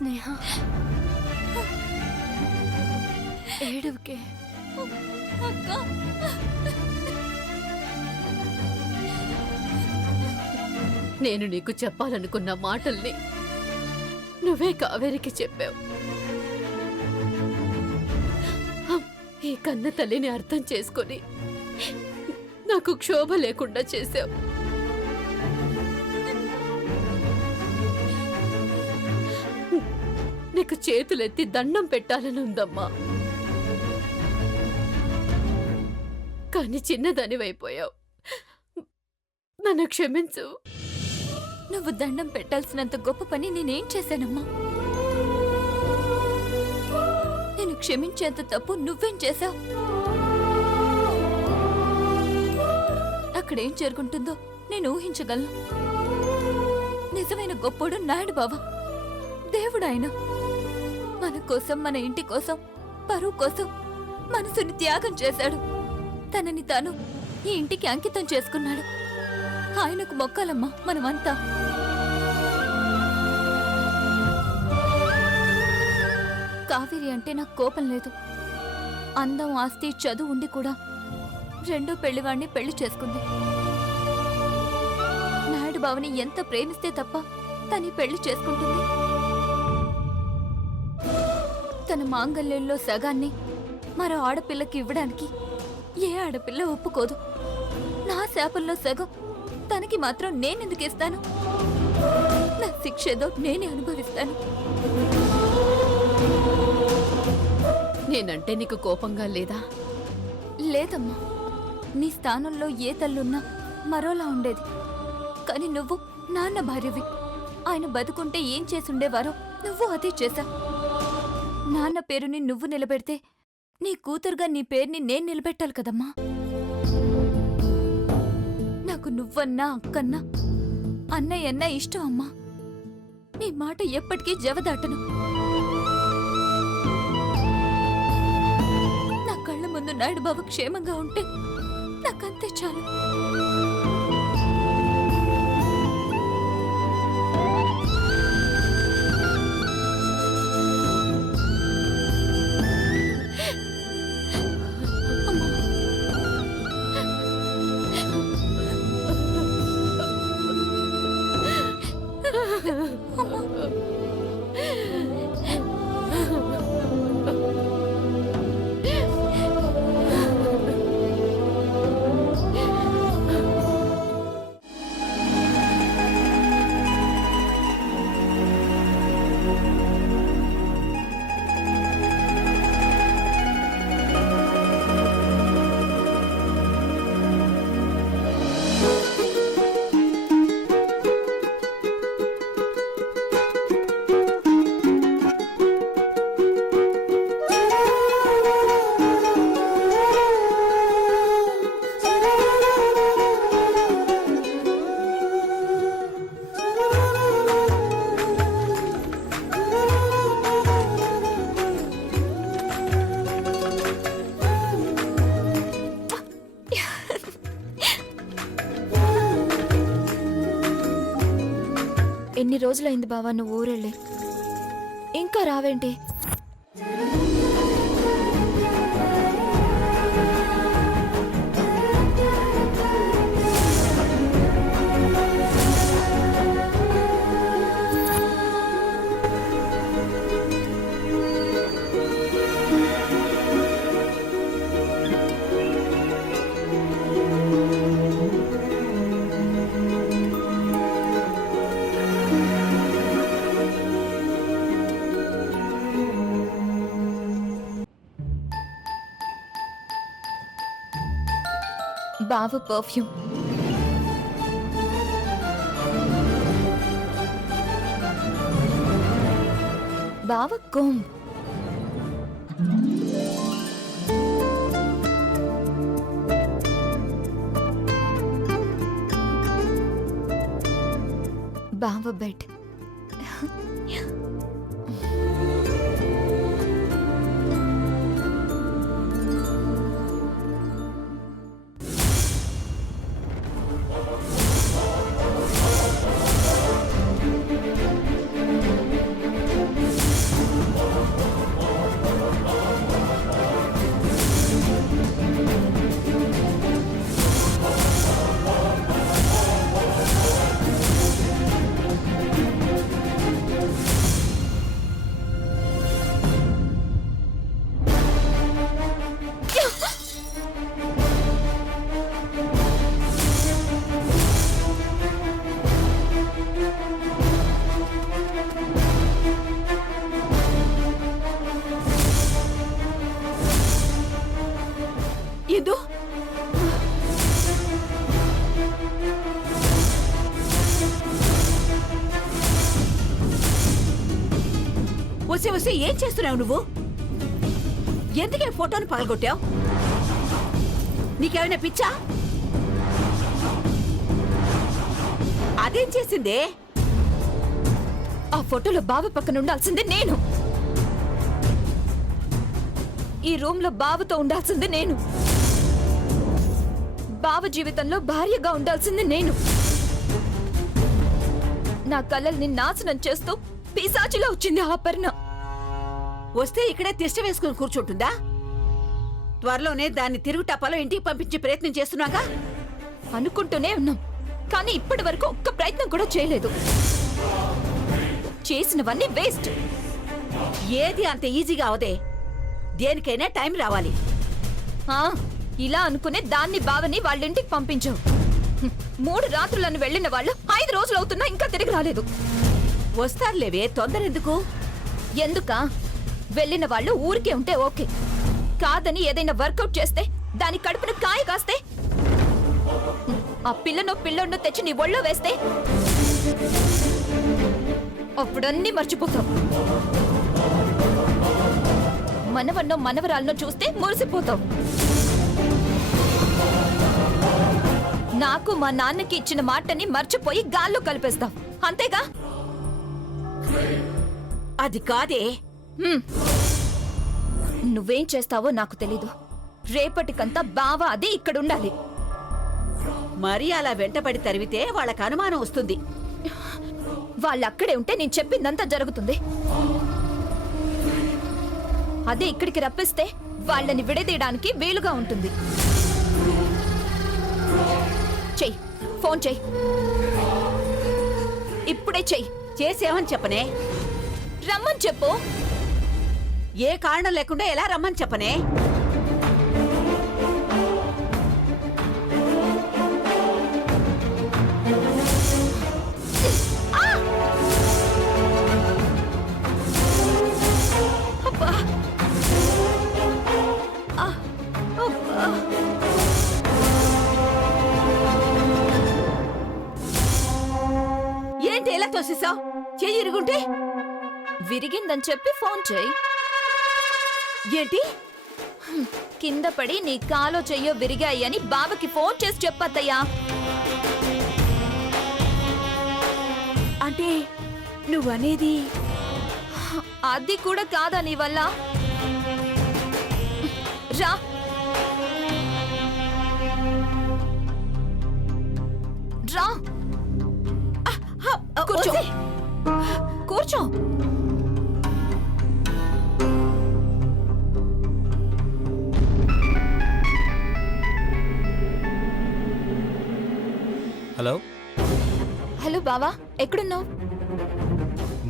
స్నేహ, ఏడవకే. అక్క, నేను నీకు చెప్పాలనుకున్న మాటల్ని నువ్వే కావేరికి చెప్పావు. ఈ కన్న తల్లిని అర్థం చేసుకొని నాకు క్షోభ లేకుండా చేశావు. నీకు చేతులెత్తి దండం పెట్టాలని ఉందమ్మా, కానీ చిన్నదానివైపోయావు. నన్ను క్షమించు. నువ్వు దండం పెట్టాల్సినంత గొప్ప పని నేనేం చేశానమ్మా? నేను క్షమించేంత తప్పు నువ్వేం చేశావు? అక్కడేం జరుగుంటుందో నేను ఊహించగలను. నిజమైన గొప్పోడు నాయుడు బావ, దేవుడు ఆయన. మన కోసం, మన ఇంటి కోసం, పరువు కోసం మనసుని త్యాగం చేశాడు. తనని తాను ఈ ఇంటికి అంకితం చేసుకున్నాడు. ఆయనకు మొక్కాలమ్మా మనమంతా. కావేరి అంటే నాకు కోపం లేదు. అందం, ఆస్తి, చదువు ఉండి కూడా రెండో పెళ్లివాణ్ణి పెళ్లి చేసుకుంది. నాయుడు బావని ఎంత ప్రేమిస్తే తప్ప తని పెళ్లి చేసుకుంటుంది? తన మాంగళ్యంలో సగాన్ని మరో ఆడపిల్లకి ఇవ్వడానికి ఏ ఆడపిల్ల ఒప్పుకోదు. నా శాపంలో సగం తనకి మాత్రం నేనెందుకు ఇస్తాను? నా శిక్ష ఏదో నేనే అనుభవిస్తాను. నేనంటే నీకు కోపంగా లేదా? లేదమ్మా, నీ స్థానంలో ఏ తల్లున్నా మరోలా ఉండేది. కానీ నువ్వు నాన్న భార్యవి. ఆయన బతుకుంటే ఏం చేసుండేవారో నువ్వు అదే చేశావు. నాన్న పేరుని నువ్వు నిలబెడితే నీ కూతురుగా నీ పేరుని నేను నిలబెట్టాలి కదమ్మా. నాకు నువ్వన్నా, అక్కన్నా, అన్నయ్యన్నా ఇష్టం అమ్మా. నీ మాట ఎప్పటికీ జవదాటను. నా కళ్ళ ముందు నాయుడు బాబు క్షేమంగా ఉంటే నాకంతే చాలు. ఎన్ని రోజులైంది బావా నువ్వు ఊరెళ్ళి? ఇంకా రావేంటి? బావ పర్ఫ్యూమ్. బావ కోంబ్. బావ బెడ్. వస్తే వస్తే ఏం చేస్తున్నావు నువ్వు? ఎందుకే ఫోటోని పగలగొట్టావు? నీకేమైనా పిచ్చా? అదేం చేసిందే? ఆ ఫోటోలో బావ పక్కన ఉండాల్సింది నేను. ఈ రూమ్ లో బావతో ఉండాల్సింది నేను. బావ జీవితంలో భార్యగా ఉండాల్సింది నేను. నా కళ్ళల్ని నాశనం చేస్తూ పిశాచిలా వచ్చింది ఆ అపర్ణ. వస్తే ఇక్కడే తిష్ట వేసుకుని కూర్చుంటుందా? త్వరలోనే దాన్ని తిరుగు టపాలో ఇంటికి పంపించే ప్రయత్నం చేస్తున్నాగా. అనుకుంటూనే ఉన్నాం, కానీ ఇప్పటి వరకు ఒక్క ప్రయత్నం కూడా చేయలేదు. చేసినవన్నీ వేస్ట్. ఏది అంత ఈజీగా అవదే. దేనికైనా టైం రావాలి. ఆ, ఇలా అనుకునే దాన్ని బావని వాళ్ళింటికి పంపించావు. 3 రాత్రులను వెళ్ళిన వాళ్ళు 5 రోజులు అవుతున్నా ఇంకా తిరిగి రాలేదు. వస్తారులేవే, తొందర ఎందుకు? ఎందుకా? వెళ్ళిన వాళ్ళు ఊరికే ఉంటే ఓకే, కాదని ఏదైనా వర్కౌట్ చేస్తే దాని కడుపున కాయ కాస్తే, ఆ పిల్లోన్నో తెచ్చి నీ ఒళ్ళో వేస్తే అప్పుడన్నీ మర్చిపోతావు. మనవన్నో మనవరాలనో చూస్తే మురిసిపోతావు. నాకు మా నాన్నకి ఇచ్చిన మాటని మర్చిపోయి గాల్లో కలిపేస్తావు, అంతేగా? అది కాదే. నువ్వేం చేస్తావో నాకు తెలీదు. రేపటికంతా బావ అది ఇక్కడుండాలి. మరీ అలా వెంటపడి తరివితే వాళ్ళకి అనుమానం వస్తుంది. వాళ్ళక్కడే ఉంటే నేను చెప్పిందంతా జరుగుతుంది. అదే ఇక్కడికి రప్పిస్తే వాళ్ళని విడదీయడానికి వీలుగా ఉంటుంది. చెయ్యి, ఫోన్ చెయ్యి, ఇప్పుడే చెయ్యి. చేసేమని చెప్పనే? రమ్మని చెప్పు. ఏ కారణం లేకుండా ఎలా రమ్మని చెప్పనే? అబ్బా! అబ్బా! ఏంటి ఎలా తోసేసావు? చెయ్యి ఇరుగుంటే? విరిగిందని చెప్పి ఫోన్ చెయ్యి. ఏంటి? కింద పడి నీ కాలో చెయ్యో విరిగాయి అని బావకి ఫోన్ చేసి చెప్పత్తయ్యా. అంటే నువ్వనేది? అది కూడా కాదా నీ వల్ల? రా, రా, కూర్చో, కూర్చో. హలో హలో బావా, ఎక్కడున్నావు?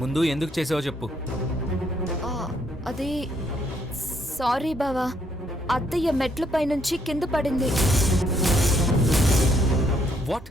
ముందు ఎందుకు చేసావో చెప్పు. అది సారీ బావా, అత్తయ్య మెట్లపై నుంచి కింద పడింది. వాట్?